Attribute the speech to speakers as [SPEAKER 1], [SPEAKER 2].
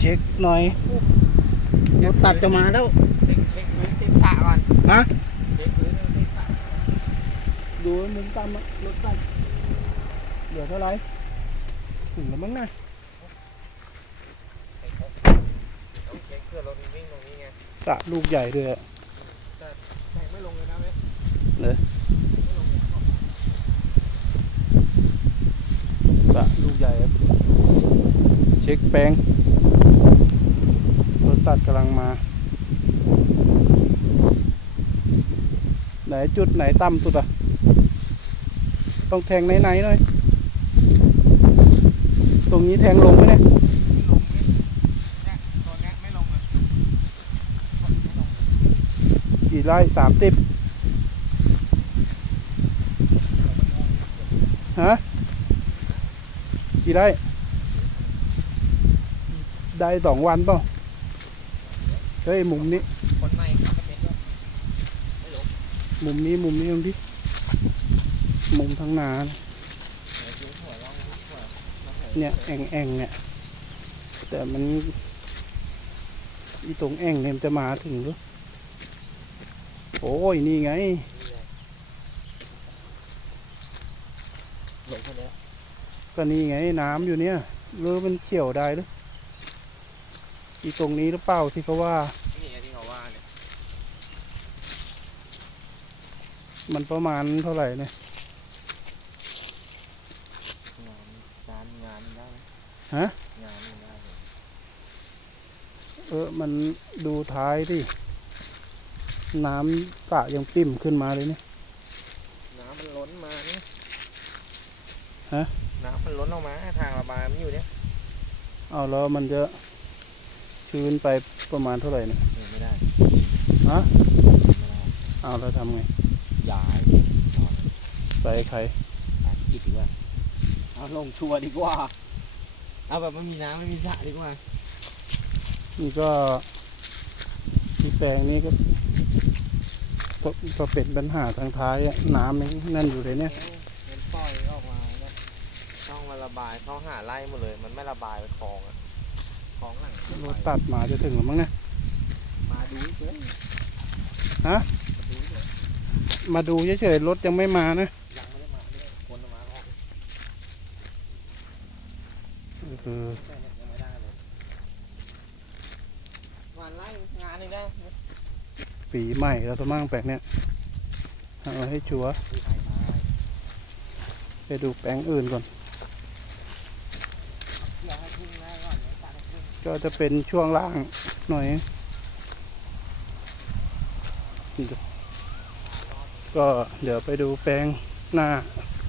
[SPEAKER 1] เช็คหน่อยรถตัดจะมาแล้ว
[SPEAKER 2] เช็คเช็คพื้นเช็คสระก่อน
[SPEAKER 1] ฮะ
[SPEAKER 2] เช็คพื้นเช็คสระ
[SPEAKER 1] ดูมุมต่ำอะรถตัดเหลือเท่าไหร่ถึงแล้วมั้งนะ
[SPEAKER 2] ต้องเช็คเพื่อรถมันวิ่งตรงนี้ไง
[SPEAKER 1] สระลูกใหญ่ด้วยอะ
[SPEAKER 2] แทงไม่ลงเลยนะเว้ย
[SPEAKER 1] เลย
[SPEAKER 2] ไม่ลงเลย
[SPEAKER 1] สระลูกใหญ่ครับเช็คแปลงรถ ตัดกำลังมา ไหนจุดไหนต่ำสุดอะ ต้องแทงไหนๆหน่อย ตรงนี้แทงลงไหมเนี่ย
[SPEAKER 2] ไม่ลงเนี่ยตัวเนี้ยไม่ลง
[SPEAKER 1] กี่ไร่สามสิบฮะกี่ไร่ได้สองวันเปล่า เฮ้ย มุมนี้
[SPEAKER 2] คนใหม่ขับไม่เป็นด้วย
[SPEAKER 1] มุมนี้มุมนี้มุมนี้มุมทั้งนา
[SPEAKER 2] เดี๋ยวดูหัวร่องนะหัวร่องหัว
[SPEAKER 1] เนี่ยแอ่งแอ่งเนี่ย แต่มันอีตรงแอ่งเนี่ยมันจะมาถึงหรือโอ้ย นี่ไง
[SPEAKER 2] ลงค่เนี้ย
[SPEAKER 1] ก็นี่ไงน้ำอยู่เนี่ยหรือมันเขี่ยวได้หรืออีตรงนี้หรือเปล่าที่เขาว่า
[SPEAKER 2] เนี่ย
[SPEAKER 1] มันประมาณเท่าไหร่เนี่ย
[SPEAKER 2] งานงานงานได้ไหม
[SPEAKER 1] ฮะ
[SPEAKER 2] งานได้ไหม
[SPEAKER 1] เออมันดูท้ายดิน้ำสระยังปิ่มขึ้นมาเลยเนี่ย
[SPEAKER 2] น้ำมันล้นมานี่
[SPEAKER 1] ฮะ
[SPEAKER 2] น้ำมันล้นออกมาทางระบายมันอยู่เนี่ย
[SPEAKER 1] เอาแล้วมันจะชื้นไปประมาณเท่าไหร่เนี่ย
[SPEAKER 2] ไม่ได้
[SPEAKER 1] ฮะ
[SPEAKER 2] ไม่ได้
[SPEAKER 1] เอาแล้วทำไง
[SPEAKER 2] ย้าย
[SPEAKER 1] ใส่ใคร
[SPEAKER 2] อะจิตดีกว่าเอาลงชัวร์ดีกว่า เอาแบบไม่มีน้ำไม่มีสระดีกว่า
[SPEAKER 1] นี่ก็ที่แปลงนี้ก็ก็ก็เป็นปัญหาทางท้ายอะน้ำมันนั่นอยู่เลยเนี่ย
[SPEAKER 2] มันปล่อยออกมาแล้วต้องมาระบายเขาหาไล่หมดเลย มันไม่ระบายไปคลองอะคลองหลัง
[SPEAKER 1] รถตัดมาจะถึงหรือมั้งเนี่ย
[SPEAKER 2] มาดูเฉย
[SPEAKER 1] ฮะ
[SPEAKER 2] มาดูเฉย
[SPEAKER 1] มาดูเฉยๆรถยังไม่มานะ
[SPEAKER 2] ยังไม่ได้มาด้วยคนมาแล้ว
[SPEAKER 1] คือ
[SPEAKER 2] แต่เนี่ยยังไม่ได้เลยวันไล่งานหนึงได้
[SPEAKER 1] ปีใหม่เราต้องมั่งแปลงเนี่ยเอาให้ชัวร์
[SPEAKER 2] ที่ไข่มา
[SPEAKER 1] ไปดูแปลงอื่นก่อน
[SPEAKER 2] เกี่ยวให้พึ่งได้ก่อนเดี๋ยวตัดให้พึ่ง
[SPEAKER 1] ก็จะเป็นช่วงล่างหน่อย ก็เดี๋ยวไปดูแปลงหน้า